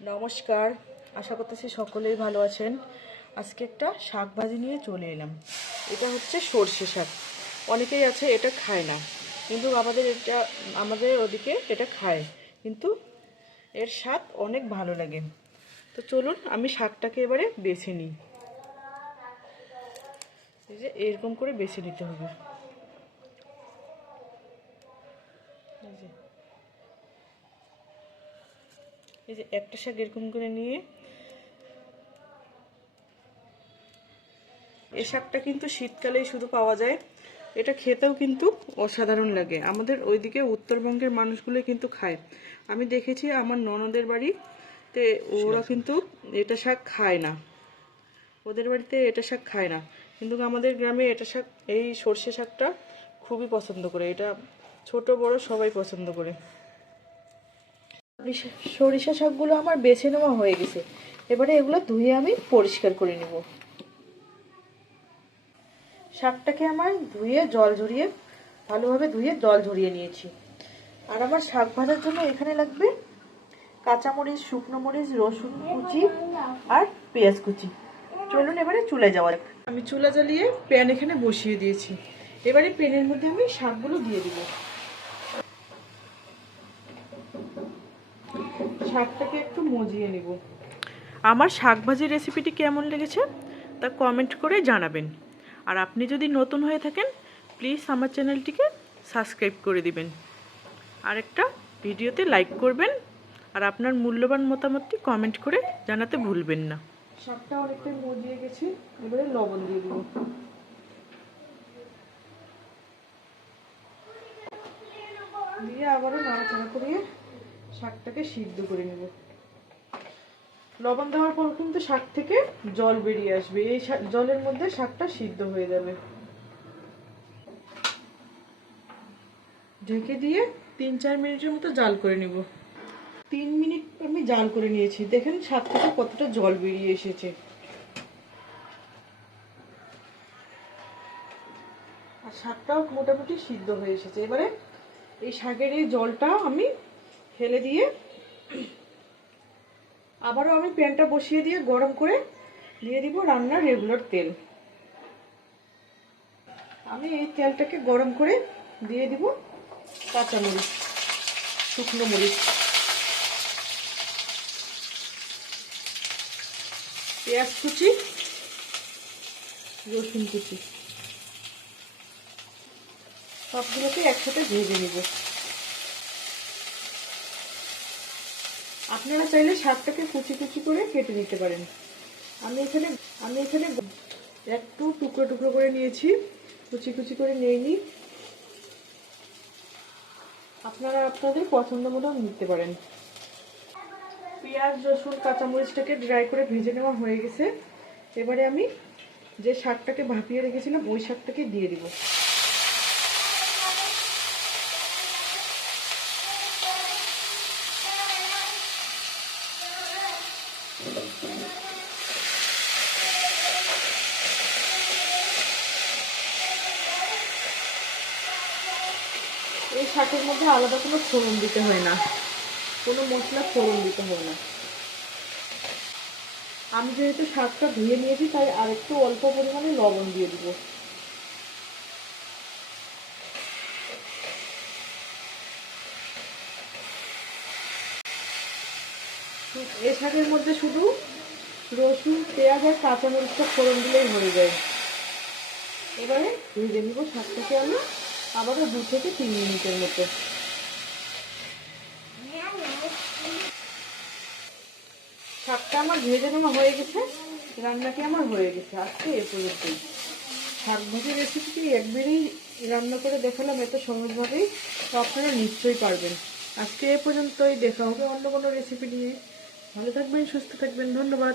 নমস্কার। আশা করতেছি সকলেই ভালো আছেন। আজকে একটা শাক ভাজি নিয়ে চলে এলাম। এটা হচ্ছে সর্ষে শাক। অনেকেই আছে এটা খায় না। কিন্তু আমাদের এটা, আমাদের ওদিকে এটা খায়। কিন্তু এর স্বাদ অনেক ভালো লাগে। তো চলুন আমি শাকটাকে এবারে বেছে নিই। এই যে এরকম করে বেছে নিতে হবে। এই যে একটা শাক এরকম করে নিয়ে। এই শাকটা কিন্তু শীতকালেই শুধু পাওয়া যায়। এটা খেতেও কিন্তু অসাধারণ লাগে। আমাদের ওইদিকে উত্তরবঙ্গের মানুষগুলো কিন্তু খায়। আমি দেখেছি আমার ননদের বাড়িতে ওরা কিন্তু এটা শাক খায় না। ওদের বাড়িতে এটা শাক খায় না। কিন্তু আমাদের গ্রামে এটা শাক, এই সর্ষে শাকটা খুবই পছন্দ করে। এটা ছোট, বড় সবাই পছন্দ করে। সরিষা- শাকগুলো আমার বেছে নেওয়া হয়ে গেছে। এবারে এগুলো ধুয়ে আমি পরিষ্কার করে নেব। শাকটাকে আমার ধুয়ে, জল ঝরিয়ে, ভালোভাবে ধুয়ে জল ঝরিয়ে নিয়েছি। আর আমার শাক ভাজার জন্য এখানে লাগবে কাঁচামরিচ, শুকনো মরিচ, রসুন কুচি আর পেঁয়াজ কুচি। চলুন এবারে চুলে যাওয়া আমি চুলা জ্বালিয়ে প্যান এখানে বসিয়ে দিয়েছি। এবারে প্যানের মধ্যে আমি শাকগুলো দিয়ে দিব। শাকটাকে একটু মজিয়ে নেব। আমার শাক ভাজির রেসিপিটি কেমন লেগেছে তা কমেন্ট করে জানাবেন। আর আপনি যদি নতুন হয়ে থাকেন প্লিজ আমার চ্যানেলটিকে সাবস্ক্রাইব করে দিবেন। আর একটা ভিডিওতে লাইক করবেন আর আপনার মূল্যবান মতামতটি কমেন্ট করে জানাতে ভুলবেন না। শাকটা অনেকটাই মজিয়ে গেছে এবারে লবণ দিয়ে দেবো। দিয়ে আবারও নাড়াচাড়া করিয়ে শাকটাকে সিদ্ধ করে নেব। লবণ দেওয়ার পর কিন্তু শাক থেকে জল বেরিয়ে আসবে। এই জলের মধ্যে শাকটা সিদ্ধ হয়ে যাবে। ঢেকে দিয়ে তিন চার মিনিটের মতো জাল করে নেব। তিন মিনিট আমি জাল করে নিয়েছি। দেখেন শাক থেকে কতটা জল বেরিয়ে এসেছে। আর শাকটাও মোটামুটি সিদ্ধ হয়ে এসেছে। এবারে এই শাকের এই জলটা আমি ফেলে দিয়ে আবারও আমি প্যানটা বসিয়ে দিয়ে গরম করে দিয়ে দিব রান্নার রেগুলার তেল। আমি এই তেলটাকে গরম করে দিয়ে দিব কাঁচা মরিচ, শুকনো মরিচ। পেঁয়াজ কুচি, রসুন কুচি। সবগুলোকে একসাথে ভেজে নিব। আপনারা চাইলে শাকটাকে কুচি কুচি করে কেটে নিতে পারেন। আমি এখানে আমি এখানে একটু টুকরো টুকরো করে নিয়েছি। কুচি কুচি করে নিয়ে নিই। আপনারা আপনাদের পছন্দ মতো নিতে পারেন। পেঁয়াজ, রসুন, কাঁচামরিচটাকে ড্রাই করে ভেজে নেওয়া হয়ে গেছে। এবারে আমি যে শাকটাকে ভাপিয়ে রেখেছিলাম, ওই শাকটাকে দিয়ে দিব। শাকের মধ্যে আলাদা কোনো ফোড়ন দিতে হয় না। কোনো মশলা ফোড়ন দিতে হয় না। আমি যেহেতু শাকটা ধুয়ে নিয়েছি, তাই আরেকটু অল্প পরিমাণে লবণ দিয়ে দিব। এই শাকের মধ্যে শুধু রসুন, পেঁয়াজ আর কাঁচামরিচটা ফোড়ন দিলেই হয়ে যায়। এবারে ভেজে নিব শাকটাকে আমি আবারও দু থেকে তিন মিনিটের মতো। শাকটা আমার ভেজে নেওয়া হয়ে গেছে রান্নাটি আমার হয়ে গেছে আজকে এ পর্যন্তই। শাক ভাজি রেসিপিটি একবারেই রান্না করে দেখালাম এত সহজভাবেই, তো আপনারা নিশ্চয়ই পারবেন। আজকে এ পর্যন্তই, দেখা হবে অন্য কোনো রেসিপি নিয়ে। ভালো থাকবেন, সুস্থ থাকবেন, ধন্যবাদ।